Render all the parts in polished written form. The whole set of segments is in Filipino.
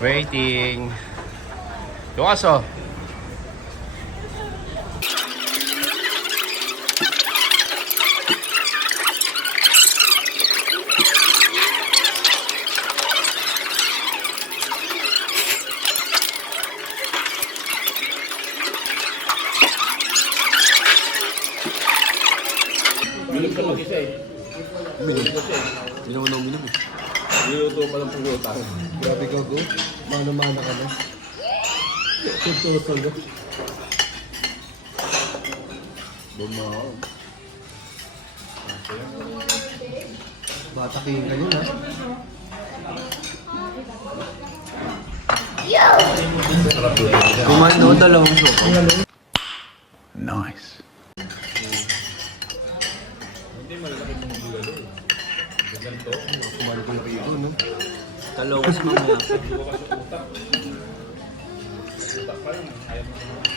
Waiting. Yung aso. Minum ka mag-isa eh. Minum. Hindi naman ako minum eh. Niluto pa lang pulutan. Grabe ka, go. Mana-mana ka na. Tutulo. Bumaw. Bataking ka yun, ha? Kumain na dalawang sopa. Nice. Kumain ko na kayo, no? Kalawas mamaya.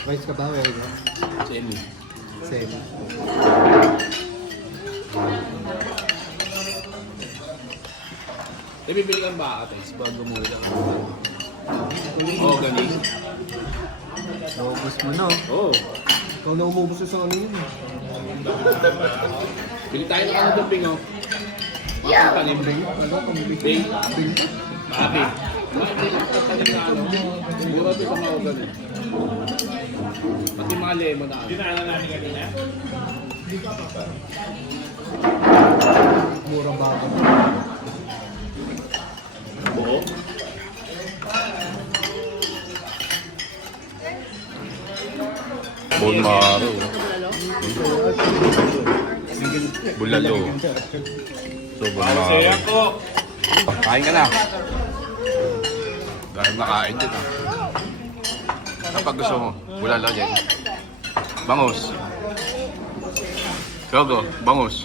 Mais ka ba, Weri? Semi. Same. Eh, bibili kang baka, Tais, bago mo lang. Oo, galing. Naubos mo na. Oo. Ikaw na umubos sa ano yun. Bili tayo ng ano doon, Ping, oh. Mga tanim. Ano, pamibig. Ping. Happy. Tanim na ano. Mura doon sa mga galing. Pati mga lemon na ano. Dinaanan namin kanina. Mura bago. Buo. Bone marrow. Bulalo. Sobrang marrow. Kain ka na. Dahil nakain din ah. Kapag gusto mo, bulalo din. Bangus. Gogo, bangus.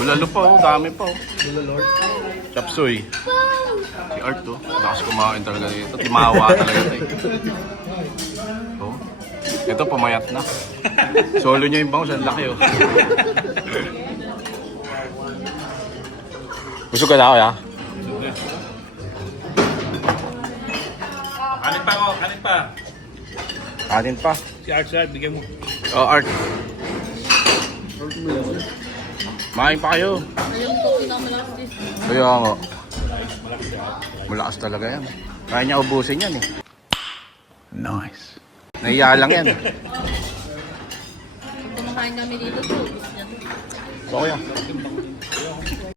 Bulalo pa oh, dami pa oh. Lord. Chapsuy. Si Art to, lakas kumain talaga dito. Timawa talaga ito eh. Oh. Ito pumayat na. Solo niya yung bangus, ang laki oh. Busog ka na ako ya? Kanin pa ako, kanin pa. Kanin pa. Si Art, bigyan mo. Oh Art. Main pa kayo. Kaya nga. Malakas talaga yan. Kaya niya ubusin yan eh. Nice. Nahiya lang yan. Kumakain kami dito, so ubus niya to. Okay yan.